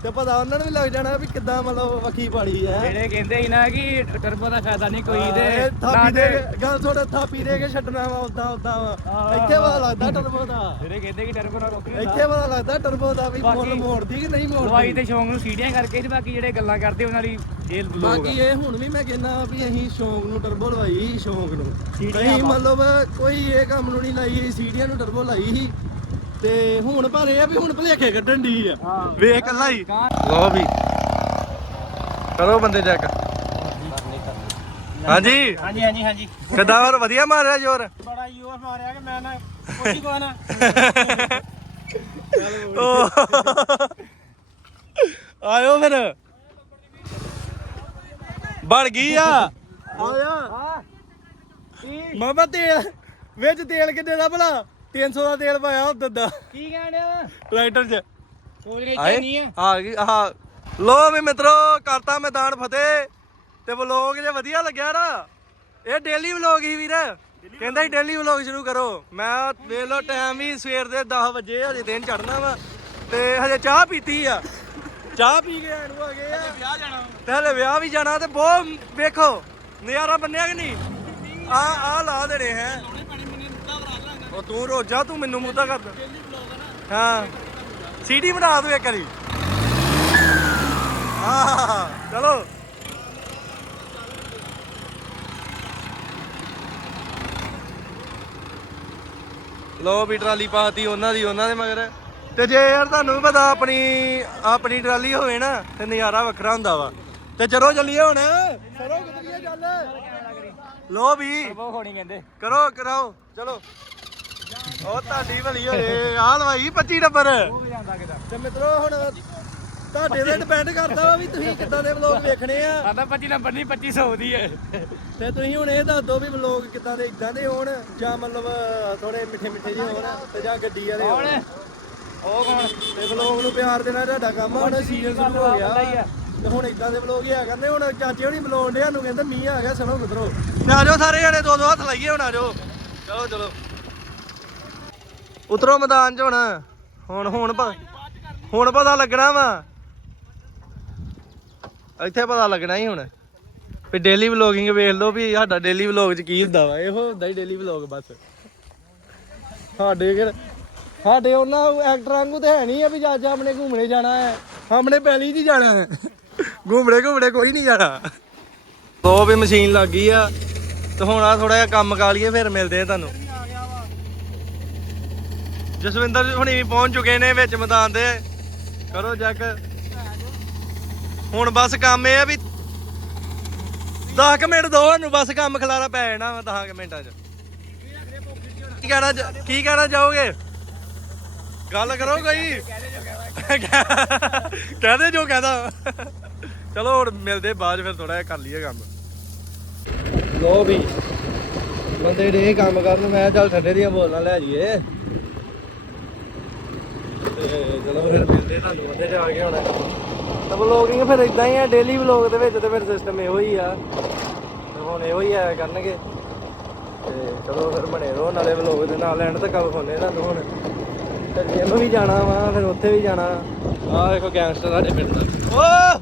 ਤੇ ਪਤਾ ਉਹਨਾਂ ਨੂੰ ਵੀ ਲੱਗ ਜਾਣਾ ਵੀ ਕਿੱਦਾਂ ਮਤਲਬ ਵੱਖੀ ਪਾੜੀ ਹੈ। ਜਿਹੜੇ ਕਹਿੰਦੇ ਸੀ ਨਾ ਕਿ ਟਰਬੋ ਦਾ ਫਾਇਦਾ ਨਹੀਂ ਕੋਈ ਤੇ ਥਾਪੀ ਦੇ ਗੱਲ ਥੋੜਾ ਥਾਪੀ ਦੇ ਕੇ ਛੱਡਣਾ ਵਾ ਉਦਾਂ ਉਦਾਂ ਵਾ। ਇੱਥੇ ਪਤਾ ਲੱਗਦਾ ਟਰਬੋ ਦਾ। ਜਿਹੜੇ ਕਹਿੰਦੇ ਕਿ ਟਰਬੋ ਨਾਲ ਰੋਕੀ ਇੱਥੇ ਪਤਾ ਲੱਗਦਾ ਟਰਬੋ ਦਾ ਵੀ ਬਾਕੀ- ਮੋੜਦੀ ਕਿ ਨਹੀਂ ਦਵਾਈ ਮੋੜਦੀ ਤੇ ਸ਼ੌਂਕ ਨੂੰ ਸੀੜੀਆਂ ਕਰਕੇ ਤੇ ਬਾਕੀ ਜਿਹੜੇ ਗੱਲਾਂ ਕਰਦੇ ਉਹਨਾਂ ਦੀ ਇਹ ਲੋਕ ਬਾਕੀ ਇਹ ਹੁਣ ਵੀ ਮੈਂ ਕਹਿੰਦਾ ਵੀ ਅਸੀਂ ਸ਼ੌਂਕ ਨੂੰ ਟਰਬੋ ਲਵਾਈ ਸ਼ੌਂਕ ਨੂੰ। ਪਾ- ਮਤਲਬ ਕੋਈ ਇਹ ਕੰਮ ਨੂੰ ਨਹੀਂ ਲਾਈ ਸੀੜੀਆਂ ਨੂੰ ਟਰਬੋ ਲਾਈ ਸੀ। ਤੇ ਹੁਣ ਪਰ ਇਹ ਆ ਵੀ ਹੁਣ ਭਲੇਖੇ ਕੱਢਣ ਦੀ ਆ। ਵੇਖ ਕੱਲਾ ਹੀ। ਲਓ ਵੀ। ਕਰੋ ਬੰਦੇ ਚੈੱਕ ਹਾਂਜੀ। ਹਾਂਜੀ ਹਾਂਜੀ ਹਾਂਜੀ। ਕਿੱਦਾਂ ਹੋਰ ਵਧੀਆ ਮਾਰਿਆ ਜ਼ੋਰ। ਬੜਾ ਯੂਰ ਮਾਰਿਆ ਕਿ ਮੈਂ ਨਾ ਪੁੱਛੀ ਕੋ ਨਾ। ਆਇਓ ਫਿਰ। ਬਣ ਗਈ ਆ। ਆਇਆ। ਮਾਮਾ ਤੇਲ ਵਿੱਚ ਤੇਲ ਕਿੰਨੇ ਦਾ ਭਲਾ? 300 ਦਾ ਤੇਲ ਪਾਇਆ ਉਦੋਂ ਦਾ ਕੀ ਕਹਿਣ ਡਿਆ ਟਰੈਕਟਰ 'ਚ। ਸੋਚ ਨਹੀਂ ਆ। ਆ ਗਈ ਆਹ ਲੋ ਵੀ ਮਿੱਤਰੋ ਕਰਤਾ ਮੈਦਾਨ ਫਤਿਹ। ਤੇ ਵਲੋਗ ਜੇ ਵਧੀਆ ਲੱਗਿਆ ਨਾ ਇਹ ਡੇਲੀ ਵਲੋਗ ਹੀ ਵੀਰ। ਕਹਿੰਦਾ ਹੀ ਡੇਲੀ ਵਲੋਗ ਸ਼ੁਰੂ ਕਰੋ। ਮੈਂ ਵੇਖ ਲੋ ਟਾਈਮ ਵੀ ਸਵੇਰ ਦੇ 10 ਵਜੇ ਹਜੇ ਦਿਨ ਚੜਨਾ ਵਾ। ਤੇ ਹਜੇ ਚਾਹ ਪੀਤੀ ਆ। ਚਾਹ ਪੀ ਕੇ ਆਣੂ ਆ ਗਏ ਆ। ਵਿਆਹ ਜਾਣਾ ਤੇ ਹਲੇ ਵਿਆਹ ਵੀ ਜਾਣਾ ਤੇ ਬਹੁਤ ਵੇਖੋ ਨਜ਼ਾਰਾ ਬੰਨਿਆ ਕਿ ਨਹੀਂ? ਆ ਆ ਲਾ ਦੇਣੇ ਹੈ। ਉਹ ਤੂੰ ਰੋਜਾ ਤੂੰ ਮੈਨੂੰ ਮੁੱਦਾ ਕਰ ਹਾਂ। ਸੀਡੀ ਬਣਾ ਦੂ ਇੱਕ ਵਾਰੀ। ਹਾਂ ਚਲੋ। ਲੋ ਵੀ ਟਰਾਲੀ ਪਾਤੀ ਉਹਨਾਂ ਦੀ ਉਹਨਾਂ ਦੇ ਮਗਰ। ਤੇ ਜੇ ਯਾਰ ਤੁਹਾਨੂੰ ਵੀ ਪਤਾ ਆਪਣੀ ਆਪਣੀ ਟਰਾਲੀ ਹੋਵੇ ਨਾ ਤੇ ਨਜ਼ਾਰਾ ਵੱਖਰਾ ਹੁੰਦਾ ਵਾ। ਤੇ ਚਲੋ ਚੱਲੀਏ ਹੁਣ। ਕਰੋ ਕਿੱਥੇ ਚੱਲ ਲੋ ਵੀ। ਉਹ ਹੋਣੀ ਕਹਿੰਦੇ। ਕਰੋ ਕਰਾਓ। ਚਲੋ। ਉਹ ਤੁਹਾਡੀ ਭਲੀ ਹੋਏ ਆਹ ਲਵਾਈ 25 ਨੰਬਰ। ਤੇ ਮਿੱਤਰੋ ਹੁਣ ਤੁਹਾਡੇ ਤੇ ਡਿਪੈਂਡ ਕਰਦਾ ਵਾ ਵੀ ਤੁਸੀਂ ਕਿੱਦਾਂ ਦੇ ਵਲੌਗ ਵੇਖਣੇ ਆ। ਸਾਡਾ 25 ਨੰਬਰ ਨਹੀਂ 2500 ਦੀ ਹੈ ਤੇ ਤੁਸੀਂ ਹੁਣ ਇਹ ਦੱਸ ਦਿਓ ਵੀ ਵਲੌਗ ਕਿੱਦਾਂ ਦੇ ਇਦਾਂ ਦੇ ਹੋਣ ਜਾਂ ਮਤਲਬ ਥੋੜੇ ਮਿੱਠੇ ਮਿੱਠੇ ਜਿਹੇ ਹੋਣ ਤੇ ਜਾਂ ਗੱਡੀ ਵਾਲੇ ਹੋਣ। ਉਹ ਕੌਣ ਤੇ ਵਲੌਗ ਨੂੰ ਪਿਆਰ ਦੇਣਾ ਤੁਹਾਡਾ ਕੰਮ ਆ ਹੁਣ ਸੀਜ਼ਨ ਸ਼ੁਰੂ ਹੋ ਗਿਆ। ਤੇ ਹੁਣ ਇਦਾਂ ਦੇ ਵਲੌਗ ਹੀ ਆ ਕਹਿੰਦੇ ਹੁਣ ਚਾਚੇ ਹੋਣੀ ਬੁਲਾਉਣ ਦੇ ਸਾਨੂੰ ਕਹਿੰਦੇ ਮੀਂਹ ਆ ਗਿਆ ਸੁਣੋ ਮਿੱਤਰੋ। ਤੇ ਆ ਜਾਓ ਸਾਰੇ ਜਣੇ ਦੋ ਦੋ ਹੱਥ ਲਾਈਏ ਹੁਣ ਆ ਜਾਓ। ਚਲੋ ਚਲੋ। ਉਤਰੋ ਮੈਦਾਨ 'ਚ ਹੁਣ। ਹੁਣ ਹੁਣ ਪ- ਹੁਣ ਪਤਾ ਲੱਗਣਾ ਵਾ। ਇੱਥੇ ਪਤਾ ਲੱਗਣਾ ਹੀ ਹੁਣ। ਵੀ ਡੇਲੀ ਵਲੋਗਿੰਗ ਵੇਖ ਲਓ ਵੀ ਸਾਡਾ ਡੇਲੀ ਵਲੋਗ 'ਚ ਕੀ ਹੁੰਦਾ ਵਾ। ਇਹੋ ਹੁੰਦਾ ਹੀ ਡੇਲੀ ਵਲੋਗ ਬਸ। ਸਾਡੇ ਕਿ ਸਾਡੇ ਉਹਨਾਂ ਐਕਟਰਾਂ ਵਾਂਗੂ ਤੇ ਹੈ ਨਹੀਂ ਆ ਵੀ ਜੱਜ ਆਪਣੇ ਘੁੰਮਣੇ ਜਾਣਾ ਹੈ। ਆਪਣੇ ਪਹਿਲੀ 'ਚ ਹੀ ਜਾਣਾ ਹੈ। ਘੁੰਮਣੇ ਘੁੰਮਣੇ ਕੋਈ ਨਹੀਂ ਜਾਣਾ। ਦੋ ਵੀ ਮਸ਼ੀਨ ਲੱਗ ਗਈ ਆ। ਤੇ ਹੁਣ ਆ ਥੋੜਾ ਜਿਹਾ ਕੰਮ ਕਰ ਲਈਏ, ਫਿਰ ਮਿਲਦੇ ਆ ਤੁਹਾਨੂੰ। ਜਸਵਿੰਦਰ ਹੁਣੀ ਵੀ ਪਹੁੰਚ ਚੁੱਕੇ ਨੇ ਵਿੱਚ ਮੈਦਾਨ ਦੇ। ਕਰੋ ਜੱਕ ਹੁਣ ਬਸ ਕੰਮ ਇਹ ਆ ਵੀ 10 ਮਿੰਟ ਦੋ, ਸਾਨੂੰ ਬਸ ਕੰਮ ਖਲਾਰਾ ਪੈ ਜਾਣਾ ਵਾ 10 ਮਿੰਟਾਂ ਚ। ਕੀ ਕਹਿਣਾ ਚ- ਕੀ ਕਹਿਣਾ ਚਾਹੋਗੇ? ਗੱਲ ਕਰੋ ਕੋਈ। ਕਹਦੇ ਜੋ ਕਹਦਾ। ਚਲੋ ਹੁਣ ਮਿਲਦੇ ਬਾਅਦ 'ਚ ਫਿਰ ਥੋੜਾ ਜਿਹਾ ਕਰ ਲਈਏ ਕੰਮ। ਲੋ ਵੀ, ਬੰਦੇ ਦੇ ਕੰਮ ਕਰਨ ਮੈਂ ਚੱਲ ਠੰਡੇ ਦੀਆਂ ਬੋਲਾਂ ਲੈ ਜਾਈਏ। ਤੇ ਚਲੋ ਫਿਰ ਮਿਲਦੇ ਤੁਹਾਨੂੰ ਉਹਦੇ 'ਚ ਆ ਗਏ ਹੁਣ। ਤਾਂ ਵਲੋਗਿੰਗ ਫਿਰ ਇਦਾਂ ਹੀ ਆ ਡੇਲੀ ਵਲੋਗ ਦੇ ਵਿੱਚ ਤੇ ਫਿਰ ਸਿਸਟਮ ਇਹੋ ਹੀ ਆ। ਤੇ ਹੁਣ ਇਹੋ ਹੀ ਆ ਕਰਨਗੇ। ਤੇ ਚਲੋ ਫਿਰ ਬਣੇ ਰਹੋ ਨਾਲੇ ਵਲੋਗ ਦੇ ਨਾਲ ਐਂਡ ਤੱਕ ਵਿਖਾਉਣੇ ਤੁਹਾਨੂੰ ਹੁਣ। ਤੇ ਜਿਮ ਵੀ ਜਾਣਾ ਵਾ ਫਿਰ ਉੱਥੇ ਵੀ ਜਾਣਾ। ਆਹ ਦੇਖੋ ਗੈਂਗਸਟਰ ਸਾਡੇ ਪਿੰਡ ਦਾ। ਓ!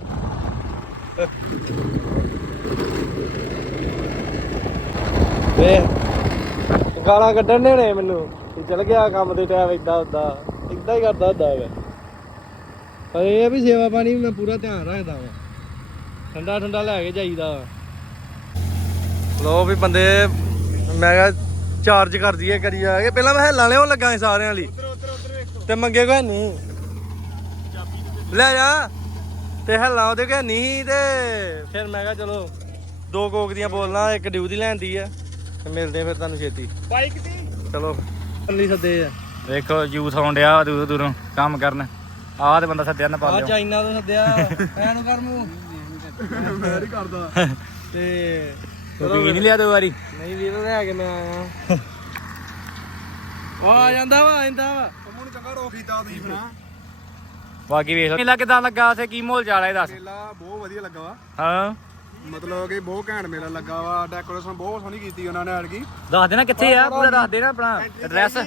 ਵੇ ਗਾਲਾਂ ਕੱਢਣ ਨੇ ਮੈਨੂੰ। ਕਿ ਚਲ ਗਿਆ ਕੰਮ ਦੇ ਟਾਈਮ ਇਦਾਂ ਹੁੰਦਾ ਇਦਾਂ ਹੀ ਕਰਦਾ ਹੁੰਦਾ ਹੈਗਾ ਪਰ ਇਹ ਆ ਵੀ ਸੇਵਾ ਪਾਣੀ ਮੈਂ ਪੂਰਾ ਧਿਆਨ ਰੱਖਦਾ ਵਾਂ। ਠੰਡਾ ਠੰਡਾ ਲੈ ਕੇ ਜਾਈਦਾ ਵਾ। ਲੋ ਵੀ ਬੰਦੇ ਮੈਂ ਕਿਹਾ ਚਾਰਜ ਕਰ ਦਈਏ ਕਰੀ ਆ ਕੇ। ਪਹਿਲਾਂ ਮੈਂ ਹੈਲਾਂ ਲਿਆਉਣ ਲੱਗਾ ਸੀ ਸਾਰਿਆਂ ਲਈ। ਤੇ ਮੰਗੇ ਕੋਈ ਨਹੀਂ। ਲੈ ਜਾ ਤੇ ਹੈਲਾਂ ਉਹਦੇ ਕੋਲ ਨਹੀਂ ਤੇ ਫਿਰ ਮੈਂ ਕਿਹਾ ਚਲੋ ਦੋ ਕੋਕ ਦੀਆਂ ਬੋਲਣਾ ਇੱਕ ਡਿਊ ਦੀ ਲੈਂਦੀ ਆ। ਤੇ ਮਿਲਦੇ ਫਿਰ ਤੁਹਾਨੂੰ ਛੇਤੀ। ਬਾਈਕ ਤੇ ਚਲੋ। ਕੱਲੀ ਸੱਦੇ ਆ। ਵੇਖੋ ਯੂਥ ਆਉਣ ਡਿਆ ਦੂਰੋਂ ਦੂਰੋਂ ਕੰਮ ਕਰਨ। ਆਹ ਤੇ ਬੰਦਾ ਸੱਦਿਆ ਨਾ ਪਾ ਆ ਲਿਓ ਚਾਈਨਾ ਤੋਂ ਸੱਦਿਆ ਐਨ ਕਰ ਮੂੰਹ ਮੈਂ ਨਹੀਂ ਕਰਦਾ। ਤੇ ਤੂੰ ਵੀ ਨਹੀਂ ਲਿਆ ਦੋ ਵਾਰੀ? ਨਹੀਂ ਵੀਰ ਲੈ ਕੇ ਮੈਂ ਆਇਆ। ਆ ਜਾਂਦਾ ਵਾ ਆਂਦਾ ਵਾ। ਤੁਮਨੂੰ ਚੰਗਾ ਰੋ ਕੀਤਾ ਤੁਸੀਂ ਬਣਾ ਬਾਕੀ ਵੇਖ ਲਓ। ਮੇਲਾ ਕਿਦਾਂ ਲੱਗਾ ਉੱਥੇ? ਕੀ ਮਾਹੌਲ ਚਾਲ ਹੈ ਇਹ ਦੱਸ। ਮੇਲਾ ਬਹੁਤ ਵਧੀਆ ਲੱਗਾ ਵਾ। ਹਾਂ। ਮਤਲਬ ਕਿ ਬਹੁਤ ਘੈਂਟ ਮੇਲਾ ਲੱਗਾ ਵਾ ਡੈਕੋਰੇਸ਼ਨ ਬਹੁਤ ਸੋਹਣੀ ਕੀਤੀ ਉਹਨਾਂ ਨੇ ਐਡਗੀ ਦੱਸ ਦੇਣਾ ਕਿੱਥੇ ਆ ਪੂਰਾ ਦੱਸ ਦੇਣਾ ਆਪਣਾ ਐਡਰੈਸ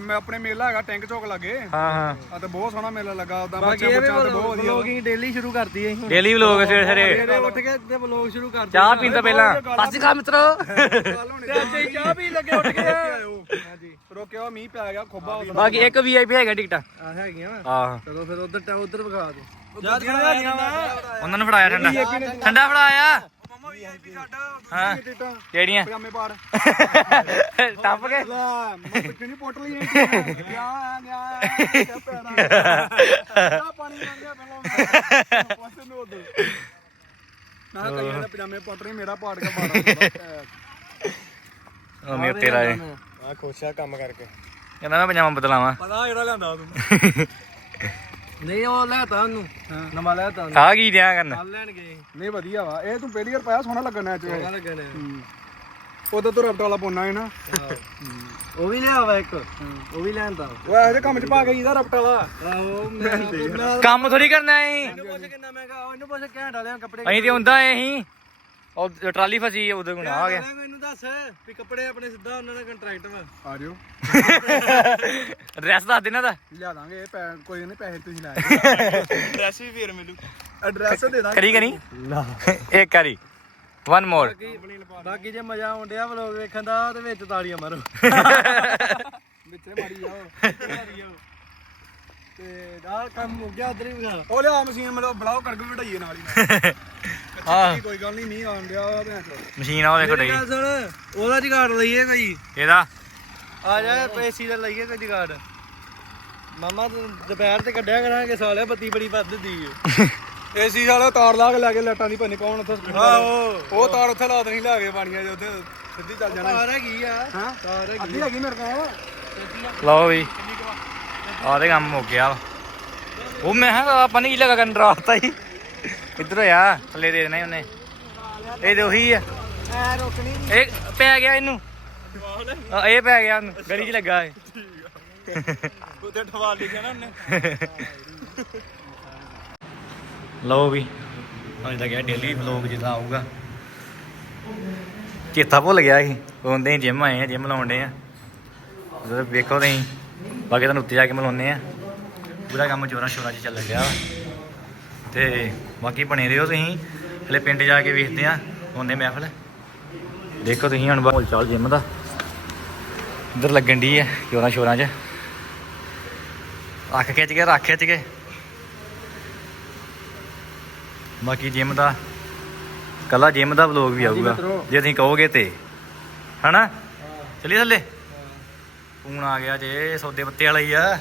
ਮੈਂ ਆਪਣੇ ਮੇਲਾ ਹੈਗਾ ਟੈਂਕ ਚੌਕ ਲਾਗੇ। ਹਾਂ ਹਾਂ। ਆ ਤੇ ਬਹੁਤ ਸੋਹਣਾ ਮੇਲਾ ਲੱਗਾ ਉਦਾਂ ਬਾਕੀ ਬੱਚਾ ਇਹ ਵੀ ਬੱਚਾ ਤੇ ਬਹੁਤ ਵਧੀਆ। ਵਲੋਗਿੰਗ ਡੇਲੀ ਸ਼ੁਰੂ ਕਰਦੀ ਐ ਅਸੀਂ ਡੇਲੀ ਵਲੋਗ ਸਵੇਰੇ ਸਵੇਰੇ। ਉੱਠ ਕੇ ਤੇ ਵਲੋਗ ਸ਼ੁਰੂ ਕਰਦੇ ਚਾਹ ਪੀਣ ਤੋਂ ਪਹਿਲਾਂ। ਸਤਿ ਸ਼੍ਰੀ ਮਿੱਤਰੋ। ਤੇ ਚਾਹ ਪੀਣ ਲੱਗੇ ਉੱਠ ਕੇ। ਹਾਂਜੀ। ਰੋਕਿਓ ਮੀਂਹ ਪੈ ਗਿਆ ਖੋਬਾ ਬਾਕੀ ਇੱਕ ਵੀਆਈਪੀ ਹੈਗਾ ਟਿਕਟਾਂ। ਆ ਹੈਗੀਆਂ ਆਹ। ਚਲੋ ਫਿਰ ਉਧਰ ਉਧਰ ਵਿਖਾ ਦੇ ਜਦ ਹੈਗੀਆਂ ਵਾ। ਉਹਨਾਂ ਨੂੰ ਫੜਾਇਆ ਠੰਡਾ ਠੰਡਾ ਫੜਾਇਆ। ਮਮਾ ਵੀਆਈਪੀ ਸਾਡਾ ਹਾਂ। ਟਿਕਟਾਂ ਕਿਹੜੀਆਂ? ਪਜਾਮੇ ਪਾੜ। ਟੱਪ ਕੇ। ਲੈ ਮੈਂ ਪਿੱਛੇ ਨਹੀਂ ਪੁੱਟ ਲਈ ਗਿਆ ਗਿਆ ਕਿਆ ਪੈਣਾ ਕਿਆ ਪਾਣੀ ਲੰਘ ਗਿਆ ਪਹਿਲਾਂ ਪੋਸੇ ਨੂੰ ਉਦੋਂ ਨਾ ਕਈਆਂ ਦੇ ਪਜਾਮੇ ਪੁੱਟ ਰਹੀ ਮੇਰਾ ਪਾੜ ਕੇ ਪਾੜਾ ਉਹ ਮੇਰੇ ਤੇ ਲਾਏ। ਆ ਖੁਸ਼ਾ ਕੰਮ ਕਰਕੇ। ਕਹਿੰਦਾ ਮੈਂ ਪਜਾਮਾ ਬਦਲਾਵਾਂ। ਪਤਾ ਜਿਹੜਾ ਲਿਆਂਦਾ ਤੂੰ। ਨਹੀਂ ਉਹ ਲੈਤਾ ਉਹਨੂੰ। ਨਵਾਂ ਲੈਤਾ ਉਹਨੂੰ। ਆ ਕੀ ਦਿਆਂ ਕਰਨ? ਕੱਲ ਲੈਣ ਗਏ ਨਹੀਂ ਵਧੀਆ ਵਾ। ਇਹ ਤੂੰ ਪਹਿਲੀ ਵਾਰ ਪਾਇਆ ਸੋਹਣਾ ਲੱਗਣਾ ਚ। ਚੰਗਾ ਲੱਗਣਾ ਉਦੋਂ ਤੋਂ ਰਪਟ ਵਾਲਾ ਪੋਨਾ ਹੈ ਨਾ। ਉਹ ਵੀ ਲਿਆ ਵਾ ਇੱਕ ਉਹ ਵੀ ਲੈਂਦਾ ਉਹ ਇਹਦੇ ਕੰਮ ਚ ਪਾ ਕੇ ਇਹਦਾ ਰਪਟ ਵਾਲਾ। ਆਹੋ ਮੈਂ ਮੈਂ ਕੰਮ ਥੋੜੀ ਕਰਨਾ ਅਸੀਂ। ਇਹਨੂੰ ਪੁੱਛ ਕਿੰਨਾ ਮਹਿੰਗਾ ਇਹਨੂੰ ਪੁੱਛ ਘੈਂਟ ਵਾਲਿਆਂ ਕੱਪੜੇ ਅਸੀਂ ਤੇ ਹੁੰਦਾ ਐ ਅਸੀਂ ਉਹ ਟਰਾਲੀ ਫਸੀ ਉਹਦੇ ਕੋਲ ਆ ਗਿਆ। ਮੈਨੂੰ ਦੱਸ ਵੀ ਕੱਪੜੇ ਆਪਣੇ ਸਿੱਧਾ ਉਹਨਾਂ ਦਾ ਕੰਟਰੈਕਟ ਵਾ। ਆ ਜਿਓ। ਐਡਰੈਸ ਦੱਸ ਦੇਣਾ ਦਾ। ਲਿਆ ਦਾਂਗੇ ਇਹ ਪੈ- ਕੋਈ ਨਹੀਂ ਪੈਸੇ ਤੁਸੀਂ ਲੈ ਡਰੈਸ ਵੀ ਫੇਰ ਮਿਲੂ। ਐਡਰੈਸ ਦੇ ਦਾਂਗੇ। ਕਰੀ ਕਰੀ? ਇੱਕ ਕਰੀ ਵਨ ਮੋਰ ਬਾਕੀ ਜੇ ਮਜ਼ਾ ਆਉਣ ਡਿਆ ਵਲੋਗ ਵੇਖਣ ਦਾ ਤੇ ਵਿੱਚ ਤਾੜੀਆਂ ਮਾਰੋ। ਵਿੱਚੇ ਮਾਰੀ ਜਾਓ। ਤੇ ਨਾਲ ਕੰਮ ਹੋ ਗਿਆ ਉਧਰ ਹੀ ਵਿਖਾ। ਉਹ ਲਿਆ ਮਸ਼ੀਨ ਮਤਲਬ ਬਲਾਓ ਕਰ ਕੇ ਵਢਾਈਏ ਨਾਲ ਹੀ ਆਹ। ਕੋਈ ਗੱਲ ਨਹੀਂ ਨਹੀਂ ਆਉਣ ਡਿਆ ਵਾ ਭੈਣ ਚੋਦ। ਮਸ਼ੀਨ ਆ ਵੇਖੋ ਮੇਰੀ ਡਈ। ਉਹਦਾ ਜੁਗਾੜ ਲਈਏ ਕੋਈ ਇਹਦਾ ਆ ਜਾ ਪੇਸੀ ਦਾ ਲਈਏ ਕੋਈ ਜੁਗਾੜ। ਮਾਮਾ ਤੂੰ ਦੁਪਹਿਰ ਤੇ ਕੱਢਿਆ ਕਰਾਂਗੇ ਸਾਲਿਆ ਬੱਤੀ ਬੜੀ ਵੱਧ ਦੀ ਏ। ਏਸੀ ਵਾਲਾ ਤਾਰ ਲਾ ਕੇ ਲੈ ਕੇ ਲਾਈਟਾਂ ਦੀ ਪੰਨੀ ਕੌਣ ਉੱਥੇ। ਆਹੋ। ਉਹ ਤਾਰ ਉੱਥੇ ਲਾ ਦੇਣੀ ਲਾ ਕੇ ਪਾਣੀਆਂ ਜੇ ਉੱਥੇ ਸਿੱਧੀ ਚੱਲ ਜਾਣਾ। ਤਾਰ ਹੈਗੀ ਆ। ਹਾਂ? ਤਾਰ ਹੈਗੀ ਅੱਧੀ ਹੈਗੀ ਮੇਰੇ ਕੋਲ। ਲਓ ਵੀ। ਆਹ ਤੇ ਕੰਮ ਹੋ ਗਿਆ। ਉਹ ਮੈਂ ਹਾਂ ਆਪਾਂ ਨਹੀਂ ਲਗਾ ਕਰਨ ਰਾਸਤਾ ਹੀ ਇੱਧਰ ਹੋਇਆ ਥੱਲੇ ਦੇ ਦੇਣਾ ਸੀ ਉਹਨੇ। ਇਹ ਤੇ ਉਹੀ ਆ। ਐ ਰੋਕਣੀ ਇਹ ਪੈ ਗਿਆ ਇਹਨੂੰ। ਆ, ਇਹ ਪੈ ਗਿਆ ਉਹਨੂੰ। ਗਲੀ 'ਚ ਲੱਗਾ ਇਹ। ਉੱਤੇ ਠਵਾਲ ਲਿਖਿਆ ਨਾ ਉਹਨੇ ਲਓ ਵੀ ਹੁਣ ਤਾਂ ਗਿਆ ਡੇਲੀ ਵਲੌਗ ਜਿੱਦਾਂ ਆਊਗਾ। ਚੇਤਾ ਭੁੱਲ ਗਿਆ ਸੀ। ਉਹਦੇ ਜਿਮ ਆਏ ਆ ਜਿਮ ਲਾਉਂਦੇ ਆ। ਉਧਰ ਵੇਖੋ ਤੁਸੀਂ ਬਾਕੀ ਤੁਹਾਨੂੰ ਉੱਤੇ ਜਾ ਕੇ ਮਿਲਾਉਂਦੇ ਆ। ਪੂਰਾ ਕੰਮ ਜੋਰਾਂ ਸ਼ੋਰਾਂ 'ਚ ਚੱਲ ਰਿਹਾ ਵਾ। ਤੇ ਬਾਕੀ ਬਣੇ ਰਹੋ ਤੁਸੀਂ। ਹਲੇ ਪਿੰਡ ਜਾ ਕੇ ਵੇਖਦੇ ਆ ਹੁੰਦੇ ਮਹਿਫਲ। ਦੇਖੋ ਤੁਸੀਂ ਹੁਣ ਮਾਹੌਲ ਚਾਲ ਜਿਮ ਦਾ। ਇੱਧਰ ਲੱਗਣ ਦੀ ਹੈ ਜੋਰਾਂ ਸ਼ੋਰਾਂ 'ਚ। ਰੱਖ ਖਿੱਚ ਕੇ ਰੱਖ ਖਿੱਚ ਕੇ। ਬਾਕੀ ਜਿਮ ਦਾ। ਕੱਲਾ ਜਿਮ ਦਾ ਵਲੌਗ ਵੀ ਆਊਗਾ। ਜੇ ਤੁਸੀਂ ਕਹੋਗੇ ਤੇ। ਹਨਾ? ਚਲਿਏ ਥੱਲੇ। ਫੋਨ ਆ ਗਿਆ ਜੇ ਸੌਦੇ ਪੱਤੇ ਵਾਲਾ ਹੀ ਆ।